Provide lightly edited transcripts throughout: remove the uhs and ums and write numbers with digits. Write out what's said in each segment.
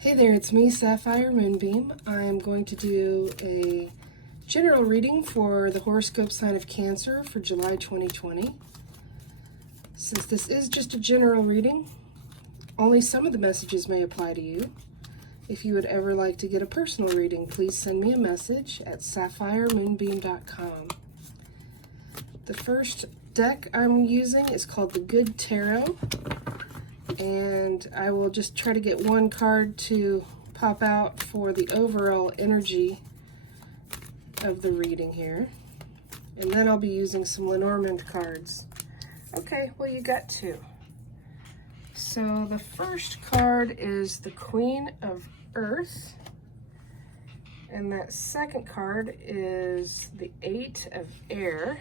Hey there, it's me, Sapphire Moonbeam. I'm going to do a general reading for the horoscope sign of Cancer for July 2020. Since this is just a general reading, only some of the messages may apply to you. If you would ever like to get a personal reading, please send me a message at sapphiremoonbeam.com. The first deck I'm using is called the Good Tarot. And I will just try to get one card to pop out for the overall energy of the reading here. And then I'll be using some Lenormand cards. Okay, well, you got two. So the first card is the Queen of Earth. And that second card is the Eight of Air.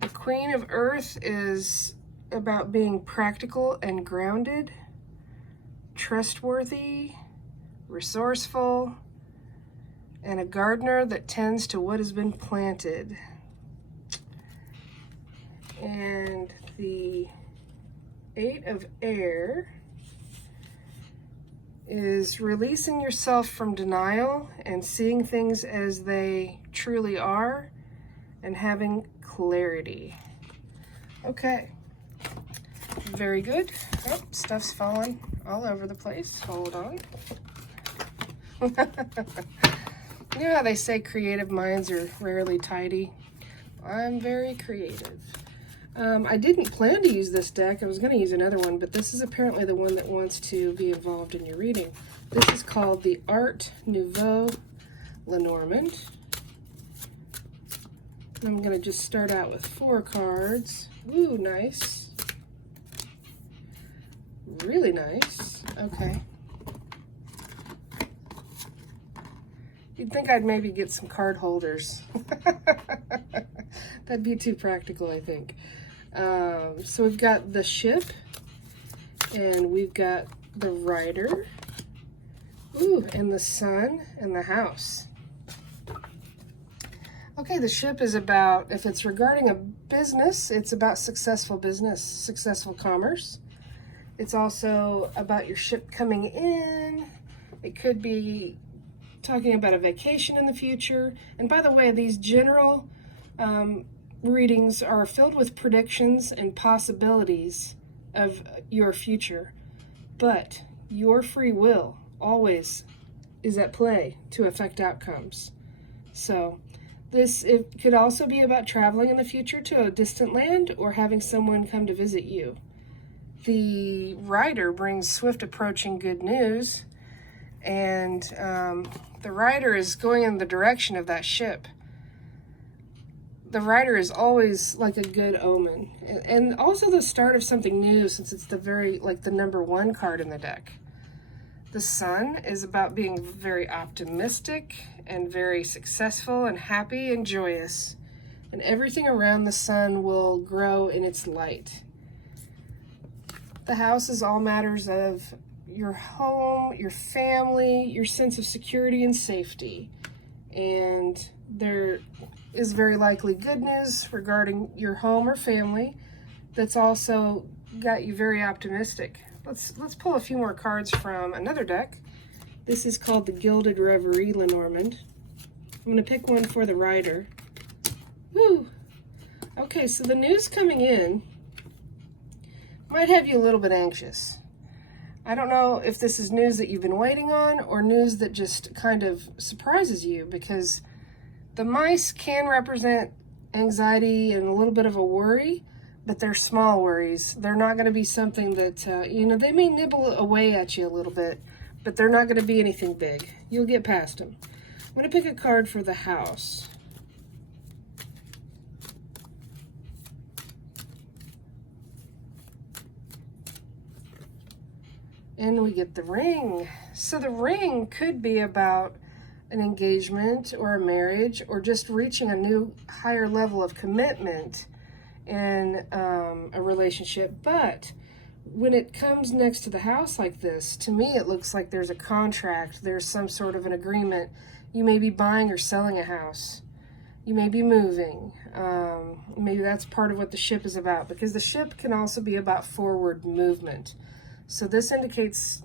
The Queen of Earth is about being practical and grounded, trustworthy, resourceful, and a gardener that tends to what has been planted. And the Eight of Air is releasing yourself from denial and seeing things as they truly are and having clarity. Okay. Very good. Oh, stuff's falling all over the place. Hold on. You know how they say creative minds are rarely tidy? I'm very creative. I didn't plan to use this deck. I was going to use another one, but this is apparently the one that wants to be involved in your reading. This is called the Art Nouveau Lenormand. I'm going to just start out with 4 cards. Ooh, nice. Really nice. Okay. You'd think I'd maybe get some card holders. That'd be too practical, I think. So we've got the ship, and we've got the rider. Ooh, and the sun, and the house. Okay, the ship is about, if it's regarding a business, it's about successful business, successful commerce. It's also about your ship coming in. It could be talking about a vacation in the future. And by the way, these general readings are filled with predictions and possibilities of your future. But your free will always is at play to affect outcomes. So it could also be about traveling in the future to a distant land or having someone come to visit you. The rider brings swift approaching good news, and the rider is going in the direction of that ship. The rider is always like a good omen, and also the start of something new, since it's the number 1 card in the deck. The sun is about being very optimistic and very successful and happy and joyous, and everything around the sun will grow in its light. The house is all matters of your home, your family, your sense of security and safety. And there is very likely good news regarding your home or family that's also got you very optimistic. Let's pull a few more cards from another deck. This is called the Gilded Reverie Lenormand. I'm going to pick one for the rider. Woo! Okay, so the news coming in might have you a little bit anxious. I don't know if this is news that you've been waiting on or news that just kind of surprises you, because the mice can represent anxiety and a little bit of a worry, but they're small worries. They're not going to be something that, they may nibble away at you a little bit, but they're not going to be anything big. You'll get past them. I'm going to pick a card for the house. And we get the ring. So the ring could be about an engagement or a marriage, or just reaching a new higher level of commitment in a relationship. But when it comes next to the house like this, to me it looks like there's a contract. There's some sort of an agreement. You may be buying or selling a house. You may be moving. Maybe that's part of what the ship is about, because the ship can also be about forward movement. So this indicates,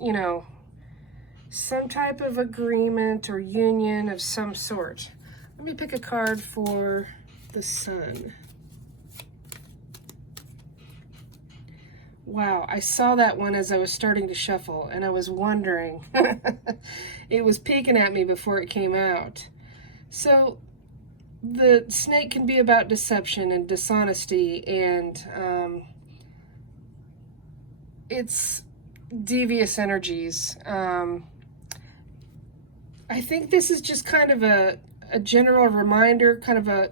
some type of agreement or union of some sort. Let me pick a card for the Sun. Wow, I saw that one as I was starting to shuffle, and I was wondering. It was peeking at me before it came out. So the snake can be about deception and dishonesty, and it's devious energies. I think this is just kind of a general reminder, kind of a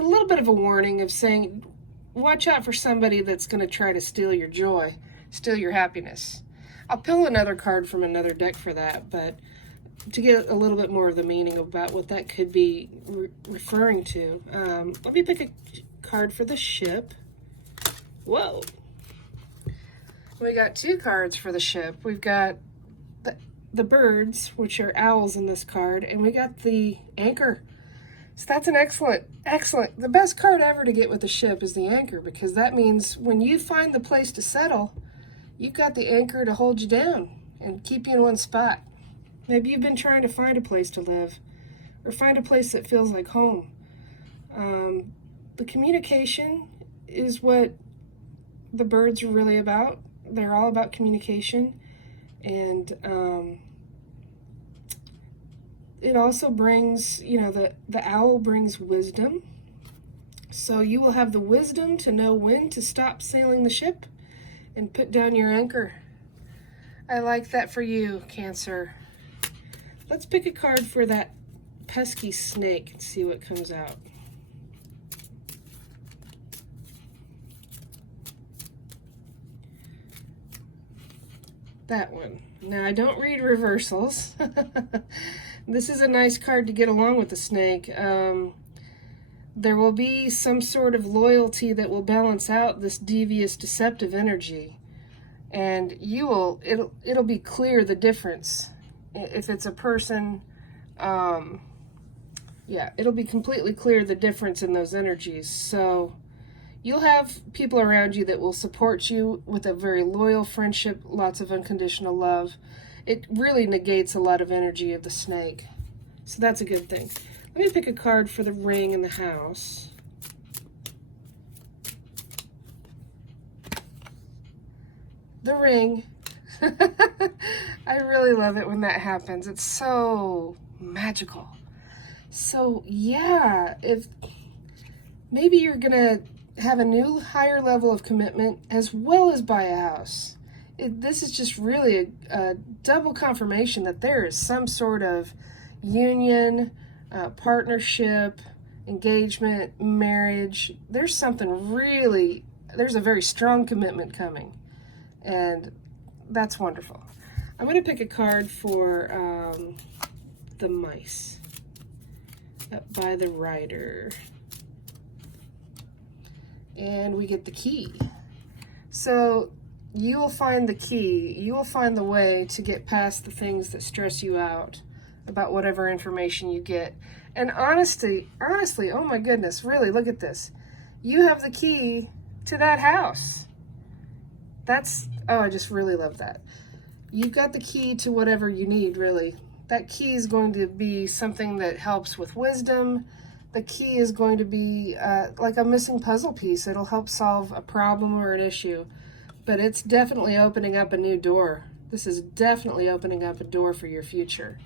little bit of a warning of saying, watch out for somebody that's going to try to steal your joy, steal your happiness. I'll pull another card from another deck for that, but to get a little bit more of the meaning about what that could be referring to, let me pick a card for the Ship. Whoa. We got two cards for the Ship. We've got the birds, which are owls in this card, and we got the Anchor. So that's an excellent, the best card ever to get with the Ship is the Anchor, because that means when you find the place to settle, you've got the anchor to hold you down and keep you in one spot. Maybe you've been trying to find a place to live, or find a place that feels like home. The communication is what the birds are really about. They're all about communication, and it also brings, you know, the owl brings wisdom. So you will have the wisdom to know when to stop sailing the ship and put down your anchor. I like that for you, Cancer. Let's pick a card for that pesky snake and see what comes out. That one. Now, I don't read reversals. This is a nice card to get along with the snake. There will be some sort of loyalty that will balance out this devious, deceptive energy. And it'll be clear the difference. If it's a person, yeah, it'll be completely clear the difference in those energies. So you'll have people around you that will support you with a very loyal friendship, lots of unconditional love. It really negates a lot of energy of the snake. So that's a good thing. Let me pick a card for the Ring in the House. The Ring. I really love it when that happens. It's so magical. So yeah, if maybe you're gonna have a new higher level of commitment as well as buy a house. This is just really a double confirmation that there is some sort of union, partnership, engagement, marriage. There's something really, there's a very strong commitment coming, and that's wonderful. I'm going to pick a card for the Mice up by the Rider. And we get the Key. So you will find the key. You will find the way to get past the things that stress you out about whatever information you get. And honestly, oh my goodness, really, look at this. You have the key to that house. Oh, I just really love that. You've got the key to whatever you need, really. That key is going to be something that helps with wisdom. The key is going to be like a missing puzzle piece. It'll help solve a problem or an issue. But it's definitely opening up a new door. This is definitely opening up a door for your future.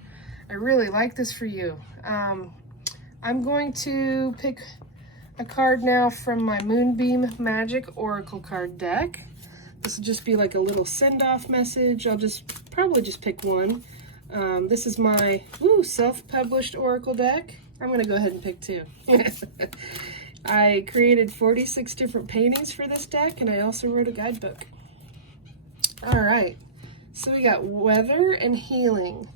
I really like this for you. I'm going to pick a card now from my Moonbeam Magick Oracle card deck. This will just be like a little send-off message. I'll probably just pick one. This is my self-published Oracle deck. I'm going to go ahead and pick two. I created 46 different paintings for this deck, and I also wrote a guidebook. All right, so we got Weather and Healing.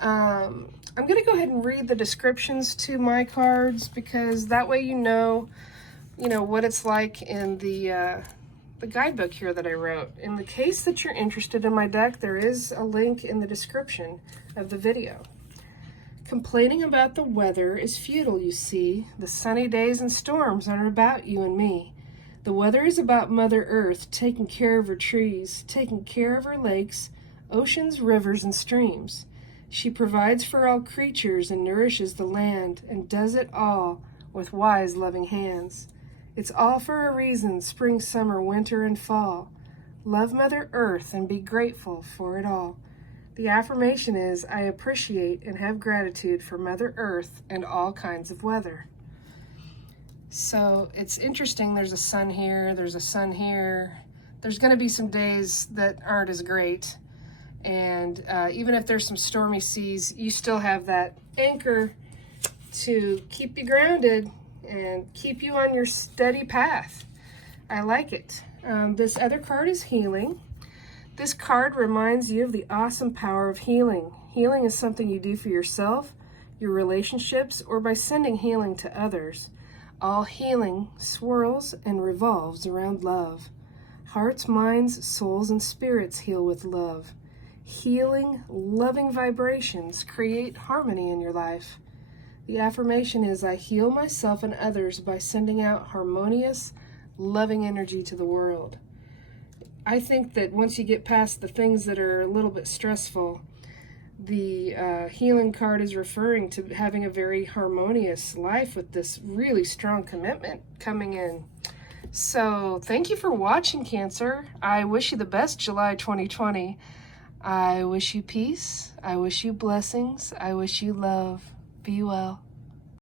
I'm going to go ahead and read the descriptions to my cards, because that way you know what it's like in the guidebook here that I wrote. In the case that you're interested in my deck, there is a link in the description of the video. Complaining about the weather is futile, you see. The sunny days and storms aren't about you and me. The weather is about Mother Earth taking care of her trees, taking care of her lakes, oceans, rivers, and streams. She provides for all creatures and nourishes the land, and does it all with wise, loving hands. It's all for a reason, spring, summer, winter, and fall. Love Mother Earth and be grateful for it all. The affirmation is, I appreciate and have gratitude for Mother Earth and all kinds of weather. So it's interesting, there's a sun here, there's a sun here. There's going to be some days that aren't as great. And even if there's some stormy seas, you still have that anchor to keep you grounded and keep you on your steady path. I like it. This other card is healing. This card reminds you of the awesome power of healing. Healing is something you do for yourself, your relationships, or by sending healing to others. All healing swirls and revolves around love. Hearts, minds, souls, and spirits heal with love. Healing, loving vibrations create harmony in your life. The affirmation is, I heal myself and others by sending out harmonious, loving energy to the world. I think that once you get past the things that are a little bit stressful, the healing card is referring to having a very harmonious life with this really strong commitment coming in. So thank you for watching, Cancer. I wish you the best, July 2020. I wish you peace. I wish you blessings. I wish you love. Be well.